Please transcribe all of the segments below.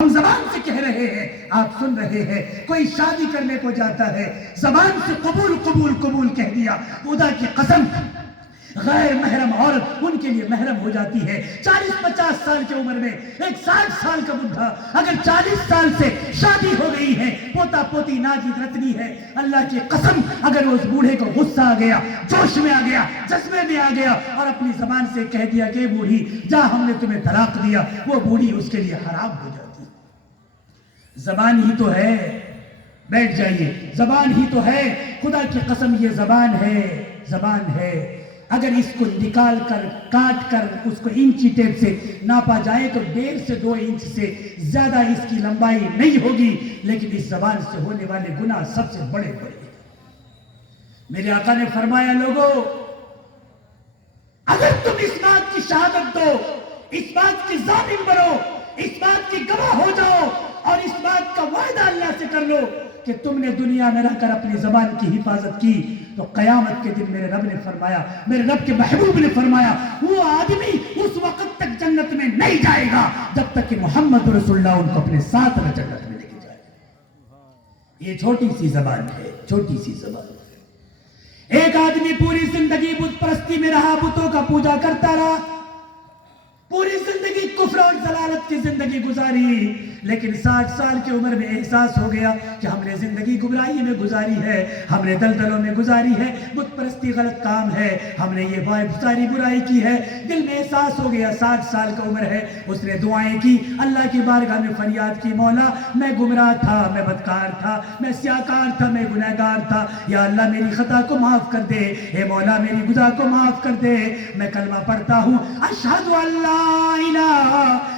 ہم زبان سے کہہ رہے ہیں، آپ سن رہے ہیں، کوئی شادی کرنے کو جاتا ہے، زبان سے قبول قبول قبول کہہ دیا، خدا کی قسم غیر محرم عورت ان کے لیے محرم ہو جاتی ہے۔ 40-50 سال کی عمر میں ایک 60 سال کا بڈھا اگر 40 سال سے شادی ہو گئی ہے، پوتا پوتی ناجی رتنی ہے، اللہ کی قسم اگر اس بوڑھے کو غصہ آ گیا، جوش میں آ گیا، جذبے میں آ گیا اور اپنی زبان سے کہہ دیا کہ بوڑھی جا ہم نے تمہیں طلاق دیا، وہ بوڑھی اس کے لیے حرام ہو جاتی ہے۔ زبان ہی تو ہے، بیٹھ جائیے، زبان ہی تو ہے، خدا کی قسم یہ زبان ہے، زبان ہے۔ اگر اس کو نکال کر کاٹ کر اس کو انچی ٹیپ سے ناپا جائے تو 1.5 سے 2 انچ سے زیادہ اس کی لمبائی نہیں ہوگی، لیکن اس زبان سے ہونے والے گناہ سب سے بڑے بڑے ہیں۔ میرے آقا نے فرمایا لوگو اگر تم اس بات کی شہادت دو، اس بات کی ضامن بنو، اس بات کی گواہ ہو جاؤ اور اس بات کا وعدہ اللہ سے کر لو کہ تم نے دنیا میں رہ کر اپنی زبان کی حفاظت کی، تو قیامت کے دن میرے رب نے فرمایا، میرے رب کے محبوب نے فرمایا، وہ آدمی اس وقت تک جنت میں نہیں جائے گا جب تک کہ محمد رسول اللہ ان کو اپنے ساتھ نہ جنت میں لے کے جائے گا۔ یہ چھوٹی سی زبان ہے، چھوٹی سی زبان ہے۔ ایک آدمی پوری زندگی بت پرستی میں رہا، بتوں کا پوجا کرتا رہا، پوری زندگی کفر اور ضلالت کی زندگی گزاری، لیکن 60 سال کی عمر میں احساس ہو گیا کہ ہم نے زندگی گمراہی میں گزاری ہے، ہم نے دلدلوں میں گزاری ہے، بت پرستی غلط کام ہے، ہم نے یہ ساری برائی کی ہے۔ دل میں احساس ہو گیا، 60 سال کا عمر ہے، اس نے دعائیں کی، اللہ کی بارگاہ میں فریاد کی، مولا میں گمراہ تھا، میں بدکار تھا، میں سیاکار تھا، میں گنہگار تھا، یا اللہ میری خطا کو معاف کر دے، اے مولا میری گناہ کو معاف کر دے۔ میں کلمہ پڑھتا ہوں، اشہد ان لا الہ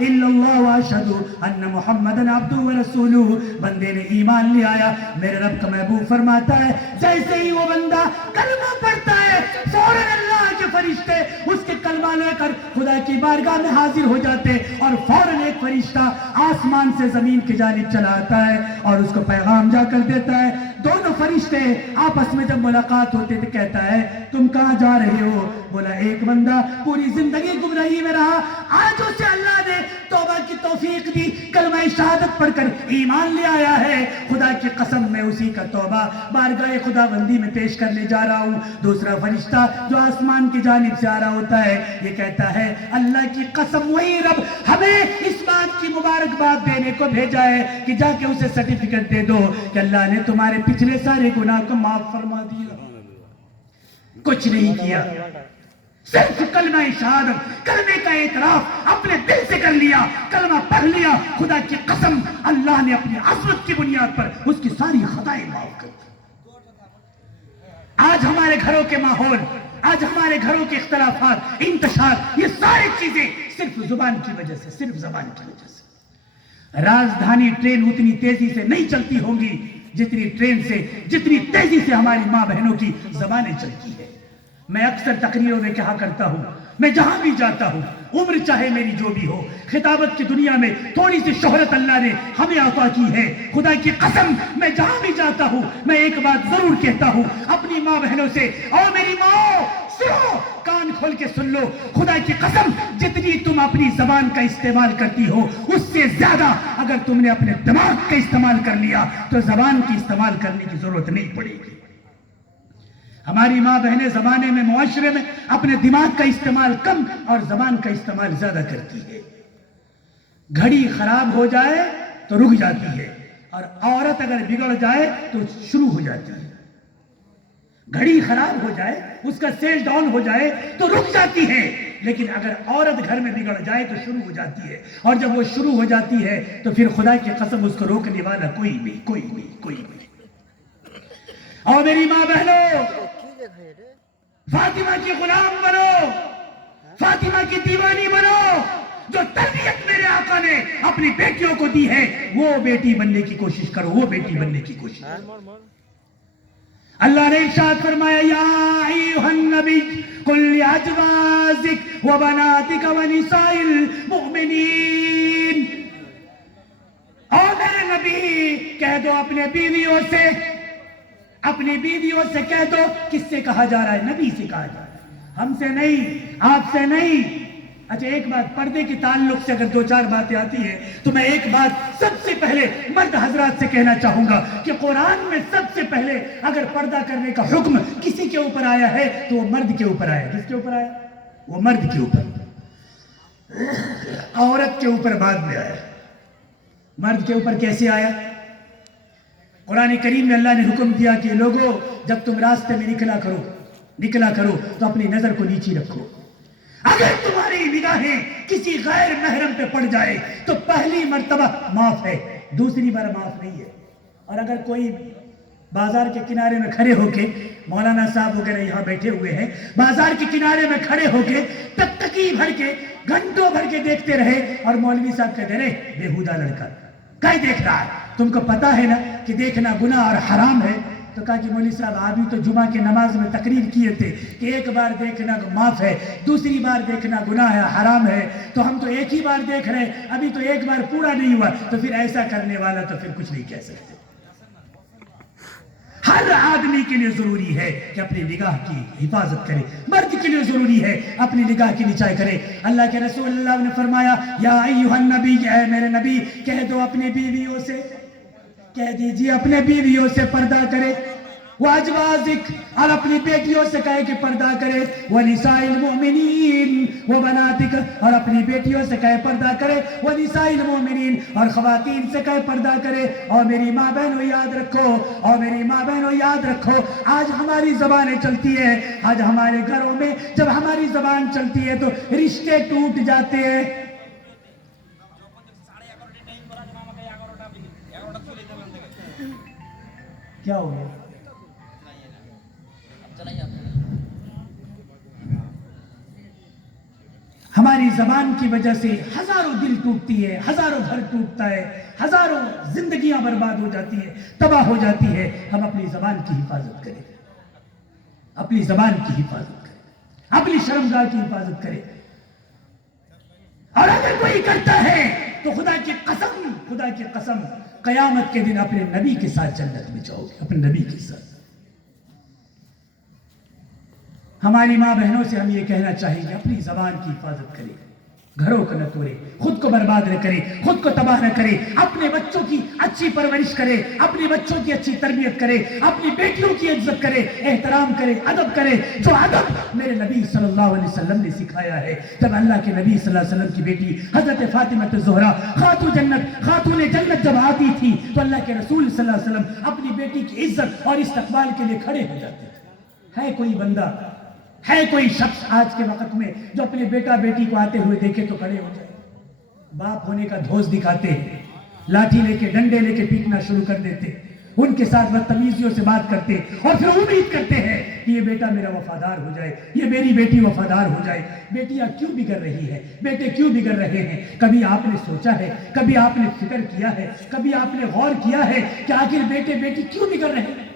الا اللہ واشہد ان محمدن عبدہ ورسولہ۔ بندے نے ایمان لے آیا، میرے رب کا محبوب فرماتا ہے جیسے ہی وہ بندہ کلمہ پڑھتا ہے فوراً اللہ کے فرشتے اس کے کلمہ لے کر خدا کی بارگاہ میں حاضر ہو جاتے، اور فوراً ایک فرشتہ آسمان سے زمین کی جانب چلا آتا ہے اور اس کو پیغام جا کر دیتا ہے۔ دونوں فرشتے آپس میں جب ملاقات ہوتے تو کہتا ہے تم کہاں جا رہے ہو؟ بولا ایک بندہ پوری زندگی گمراہی میں رہا، آج اسے اللہ نے توبہ کی توفیق دی، کلمہ شہادت پڑھ کر ایمان لے آیا ہے، خدا کی قسم میں اسی کا توبہ بارگاہ خدا بندی میں پیش کرنے جا رہا ہوں۔ دوسرا فرشتہ جو آسمان کی جانب سے آ رہا ہوتا ہے یہ کہتا ہے اللہ کی قسم وہی رب ہمیں اس بات کی مبارکباد دینے کو بھیجا ہے کہ جا کے اسے سرٹیفکیٹ دے دو کہ اللہ نے تمہارے پچھلے سارے گناہ کو معاف فرما دیا۔ کچھ نہیں کیا، صرف کلمہ شہادت، کلمے کا اعتراف اپنے دل سے کر لیا، کلمہ پڑھ لیا، خدا کی قسم اللہ نے اپنی عظمت کی بنیاد پر اس کی ساری خطائیں معاف کر دی۔ آج ہمارے گھروں کے ماحول، آج ہمارے گھروں کے اختلافات، انتشار، یہ ساری چیزیں صرف زبان کی وجہ سے، صرف زبان کی وجہ سے۔ راجدھانی ٹرین اتنی تیزی سے نہیں چلتی ہوں گی جتنی تیزی سے ہماری ماں بہنوں کی زبانیں چلتی ہیں۔ میں اکثر تقریروں میں کہا کرتا ہوں، میں جہاں بھی جاتا ہوں، عمر چاہے میری جو بھی ہو، خطابت کی دنیا میں تھوڑی سی شہرت اللہ نے ہمیں عطا کی ہے، خدا کی قسم میں جہاں بھی جاتا ہوں میں ایک بات ضرور کہتا ہوں اپنی ماں بہنوں سے، او میری ماں سنو، کان کھول کے سن لو، خدا کی قسم جتنی تم اپنی زبان کا استعمال کرتی ہو اس سے زیادہ اگر تم نے اپنے دماغ کا استعمال کر لیا تو زبان کی استعمال کرنے کی ضرورت نہیں پڑے گی۔ ہماری ماں بہنیں زمانے میں معاشرے میں اپنے دماغ کا استعمال کم اور زبان کا استعمال زیادہ کرتی ہے۔ گھڑی خراب ہو جائے تو رک جاتی ہے اور عورت اگر بگڑ جائے تو شروع ہو جاتی ہے۔ گھڑی خراب ہو جائے، اس کا سیل ڈاؤن ہو جائے تو رک جاتی ہے، لیکن اگر عورت گھر میں بگڑ جائے تو شروع ہو جاتی ہے، اور جب وہ شروع ہو جاتی ہے تو پھر خدا کی قسم اس کو روکنے والا کوئی نہیں، کوئی نہیں، کوئی نہیں۔ اور میری ماں بہنوں، فاطمہ کی غلام بنو، فاطمہ کی دیوانی بنو، جو تربیت میرے آقا نے اپنی بیٹیوں کو دی ہے وہ بیٹی بننے کی کوشش کرو، وہ بیٹی بننے کی کوشش کرو۔ اللہ نے ارشاد فرمایا یا ایھا النبی قل لازواجک وبناتک ونساء المؤمنین، اے میرے نبی کہہ دو اپنے بیویوں سے، اپنی بیویوں سے کہہ دو، کس سے کہا جا رہا ہے؟ نبی سے کہا جا رہا ہے، ہم سے نہیں، آپ سے نہیں، اچھا ایک بات پردے کے تعلق سے اگر دو چار باتیں آتی ہیں تو میں ایک بات سب سے پہلے مرد حضرات سے کہنا چاہوں گا کہ قرآن میں سب سے پہلے اگر پردہ کرنے کا حکم کسی کے اوپر آیا ہے تو وہ مرد کے اوپر آیا. کس کے اوپر آیا؟ وہ مرد کے اوپر. عورت کے اوپر بعد میں آیا. مرد کے اوپر کیسے آیا؟ قرآن کریم میں اللہ نے حکم دیا کہ لوگوں جب تم راستے میں نکلا کرو تو اپنی نظر کو نیچی رکھو. اگر تمہاری نگاہیں کسی غیر محرم پہ پڑ جائے تو پہلی مرتبہ معاف ہے، دوسری بار معاف نہیں ہے. اور اگر کوئی بازار کے کنارے میں کھڑے ہو کے، مولانا صاحب وغیرہ یہاں بیٹھے ہوئے ہیں، بازار کے کنارے میں کھڑے ہو کے تکتکی بھر کے گھنٹوں بھر کے دیکھتے رہے اور مولوی صاحب کہتے رہے بےہودہ لڑکا کیا دیکھ رہا ہے، تم کو پتا ہے نا کہ دیکھنا گناہ اور حرام ہے. تو کہا کہ مولوی صاحب آپ بھی تو جمعہ کے نماز میں تقریر کیے تھے کہ ایک بار دیکھنا معاف ہے، دوسری بار دیکھنا گناہ ہے، حرام ہے. تو ہم تو ایک ہی بار دیکھ رہے ہیں، ابھی تو ایک بار پورا نہیں ہوا. تو پھر ایسا کرنے والا تو پھر کچھ نہیں کہہ سکتے. ہر آدمی کے لیے ضروری ہے کہ اپنی نگاہ کی حفاظت کرے. مرد کے لیے ضروری ہے اپنی نگاہ کی نچائی کرے. اللہ کے رسول اللہ نے فرمایا یا ایھا النبی، اے میرے نبی کہہ دو اپنی بیویوں سے، کہہ دیجئے اپنے بیویوں سے پردہ کرے. وازواجک، اور اپنی بیٹیوں سے کہے کہ پردہ کرے. ونساء المؤمنین وبناتک، اور اپنی بیٹیوں سے کہے پردہ کرے. ونساء المؤمنین، اور خواتین سے کہے پردہ کرے. اور میری ماں بہنوں یاد رکھو، آج ہماری زبانیں چلتی ہے، آج ہمارے گھروں میں جب ہماری زبان چلتی ہے تو رشتے ٹوٹ جاتے ہیں. کیا ہو گیا؟ ہماری زبان کی وجہ سے ہزاروں دل ٹوٹتی ہے، ہزاروں گھر ٹوٹتا ہے، ہزاروں زندگیاں برباد ہو جاتی ہے، تباہ ہو جاتی ہے. ہم اپنی زبان کی حفاظت کریں، اپنی زبان کی حفاظت کریں، اپنی شرمگاہ کی حفاظت کریں. اور اگر کوئی کرتا ہے تو خدا کی قسم قیامت کے دن اپنے نبی کے ساتھ جنت میں جاؤ گے، اپنے نبی کے ساتھ. ہماری ماں بہنوں سے ہم یہ کہنا چاہیں گے اپنی زبان کی حفاظت کرے، گھروں کو نہ توڑے، خود کو برباد نہ کرے، خود کو تباہ نہ کرے. اپنے بچوں کی اچھی پرورش کرے، اپنے بچوں کی اچھی تربیت کرے، اپنی بیٹیوں کی عزت کرے، احترام کرے، ادب کرے. جو ادب میرے نبی صلی اللہ علیہ وسلم نے سکھایا ہے. جب اللہ کے نبی صلی اللہ علیہ وسلم کی بیٹی حضرت فاطمہ الزہرا خاتون جنت جب آتی تھی تو اللہ کے رسول صلی اللہ علیہ وسلم اپنی بیٹی کی عزت اور استقبال کے لیے کھڑے ہو جاتے تھے. ہے کوئی بندہ، ہے کوئی شخص آج کے وقت میں جو اپنے بیٹا بیٹی کو آتے ہوئے دیکھے تو کھڑے ہو جائے؟ باپ ہونے کا دھوس دکھاتے ہیں، لاٹھی لے کے ڈنڈے لے کے پیٹنا شروع کر دیتے، ان کے ساتھ بدتمیزیوں سے بات کرتے اور پھر امید کرتے ہیں کہ یہ بیٹا میرا وفادار ہو جائے، یہ میری بیٹی وفادار ہو جائے. بیٹیاں کیوں بگڑ رہی ہے، بیٹے کیوں بگڑ رہے ہیں؟ کبھی آپ نے سوچا ہے، کبھی آپ نے فکر کیا ہے، کبھی آپ نے غور کیا ہے کہ آخر بیٹے بیٹی کیوں بگڑ رہے ہیں؟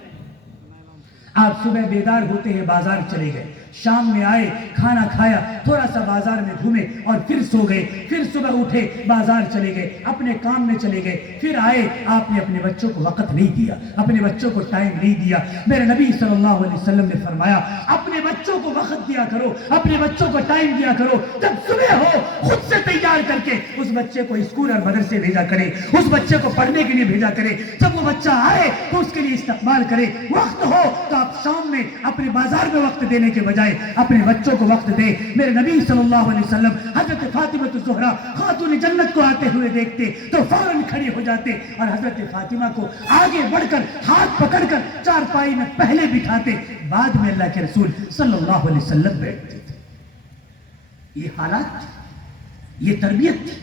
آپ صبح بیدار ہوتے ہیں، بازار چلے گئے، شام میں آئے، کھانا کھایا، تھوڑا سا بازار میں گھومے اور پھر سو گئے، پھر صبح اٹھے، بازار چلے گئے، اپنے کام میں چلے گئے، پھر آئے. آپ نے اپنے بچوں کو وقت نہیں دیا، اپنے بچوں کو ٹائم نہیں دیا. میرے نبی صلی اللہ علیہ وسلم نے فرمایا اپنے بچوں کو وقت دیا کرو، اپنے بچوں کو ٹائم دیا کرو. جب صبح ہو خود سے تیار کر کے اس بچے کو اسکول اور مدرسے بھیجا کرے، اس بچے کو پڑھنے کے لیے بھیجا کرے. جب وہ بچہ آئے تو اس کے لیے استقبال کرے. وقت ہو تو آپ شام میں اپنے بازار میں وقت دینے کے بجائے اپنے بچوں کو وقت دے. میرے نبی صلی اللہ علیہ وسلم حضرت فاطمہ الزہرا خاتون جنت کو آتے ہوئے دیکھتے تو فوراً کھڑے ہو جاتے اور حضرت فاطمہ کو آگے بڑھ کر ہاتھ پکڑ کر چارپائی میں پہلے بٹھاتے، بعد میں اللہ کے رسول صلی اللہ علیہ وسلم بیٹھتے تھے. یہ حالات تھی، یہ تربیت تھی.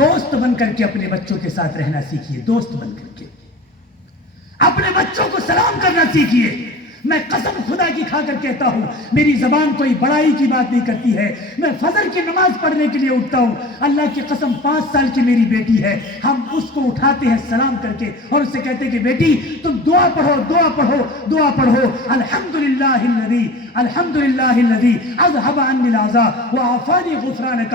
دوست بن کر کے اپنے بچوں کے ساتھ رہنا سیکھیے، دوست بن کر کے اپنے بچوں کو سلام کرنا سیکھیے. میں قسم خدا کی کھا کر کہتا ہوں میری زبان کوئی بڑائی کی بات نہیں کرتی ہے. میں فجر کی نماز پڑھنے کے لیے اٹھتا ہوں، اللہ کی قسم 5 سال کی میری بیٹی ہے، ہم اس کو اٹھاتے ہیں سلام کر کے اور اس سے کہتے ہیں کہ بیٹی تم دعا پڑھو. الحمدللہ الذی اذھب عنی العزاء وعافانی غفرانک.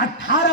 18